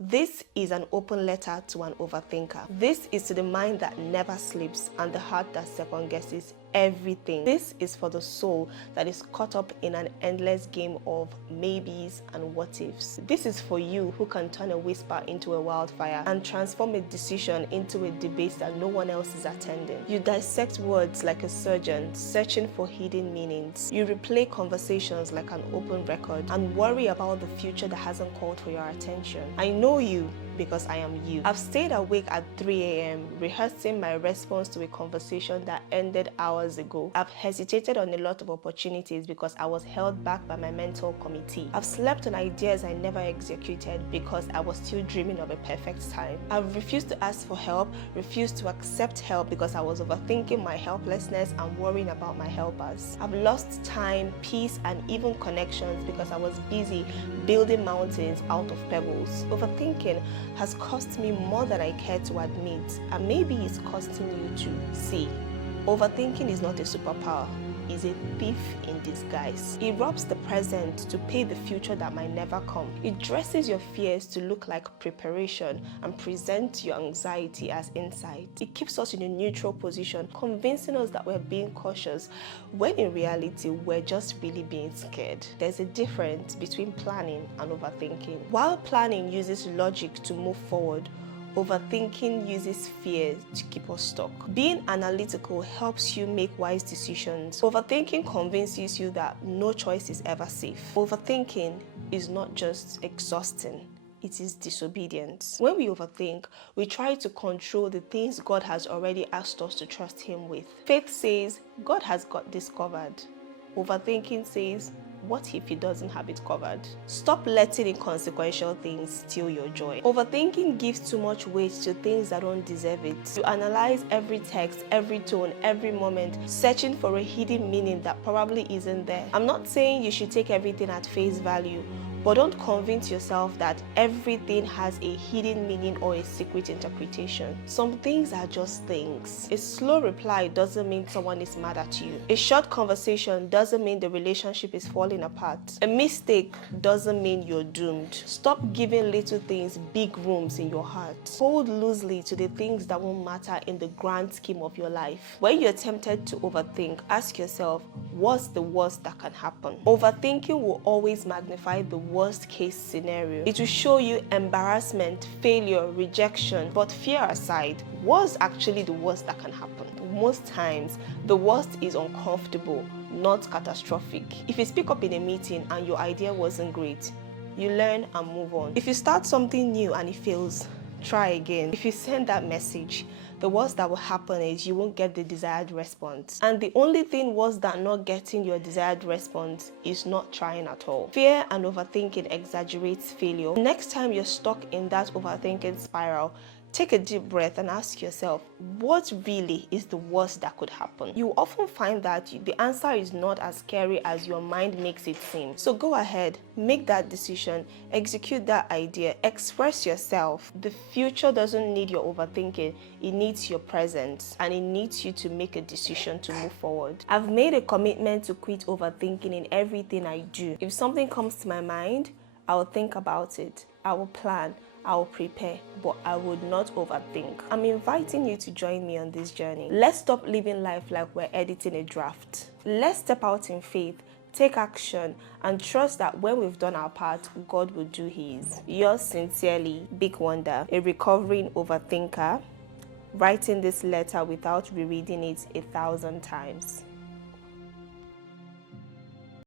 This is an open letter to an overthinker. This is to the mind that never sleeps and the heart that second guesses everything. This is for the soul that is caught up in an endless game of maybes and what ifs. This is for you who can turn a whisper into a wildfire and transform a decision into a debate that no one else is attending. You dissect words like a surgeon, searching for hidden meanings. You replay conversations like an open record and worry about the future that hasn't called for your attention. I know you because I am you. I've stayed awake at 3 a.m. rehearsing my response to a conversation that ended hours ago. I've hesitated on a lot of opportunities because I was held back by my mental committee. I've slept on ideas I never executed because I was still dreaming of a perfect time. I've refused to ask for help, refused to accept help because I was overthinking my helplessness and worrying about my helpers. I've lost time, peace, and even connections because I was busy building mountains out of pebbles. Overthinking has cost me more than I care to admit, and maybe it's costing you too. See, overthinking is not a superpower. It's a thief in disguise. It robs the present to pay the future that might never come. It dresses your fears to look like preparation and presents your anxiety as insight. It keeps us in a neutral position, convincing us that we're being cautious, when in reality, we're just really being scared. There's a difference between planning and overthinking. While planning uses logic to move forward, overthinking uses fear to keep us stuck. Being analytical helps you make wise decisions. Overthinking convinces you that no choice is ever safe. Overthinking is not just exhausting, it is disobedience. When we overthink, we try to control the things God has already asked us to trust Him with. Faith says, God has got this covered. Overthinking says, what if He doesn't have it covered? Stop letting inconsequential things steal your joy. Overthinking gives too much weight to things that don't deserve it. You analyze every text, every tone, every moment, searching for a hidden meaning that probably isn't there. I'm not saying you should take everything at face value, but don't convince yourself that everything has a hidden meaning or a secret interpretation. Some things are just things. A slow reply doesn't mean someone is mad at you. A short conversation doesn't mean the relationship is falling apart. A mistake doesn't mean you're doomed. Stop giving little things big rooms in your heart. Hold loosely to the things that won't matter in the grand scheme of your life. When you're tempted to overthink, ask yourself, what's the worst that can happen? Overthinking will always magnify the worst case scenario. It will show you embarrassment, failure, rejection, but fear aside, what's actually the worst that can happen? Most times, the worst is uncomfortable, not catastrophic. If you speak up in a meeting and your idea wasn't great, you learn and move on. If you start something new and it fails, try again. If you send that message, the worst that will happen is you won't get the desired response. And the only thing worse than not getting your desired response is not trying at all. Fear and overthinking exaggerates failure. Next time you're stuck in that overthinking spiral, take a deep breath and ask yourself, what really is the worst that could happen? You often find that the answer is not as scary as your mind makes it seem. So go ahead, make that decision, execute that idea, express yourself. The future doesn't need your overthinking, it needs your presence, and it needs you to make a decision to move forward. I've made a commitment to quit overthinking in everything I do. If something comes to my mind, I will think about it, I will plan, I will prepare, but I would not overthink. I'm inviting you to join me on this journey. Let's stop living life like we're editing a draft. Let's step out in faith, take action, and trust that when we've done our part, God will do His. Yours sincerely, Big Wonder, a recovering overthinker, writing this letter without rereading it 1,000 times.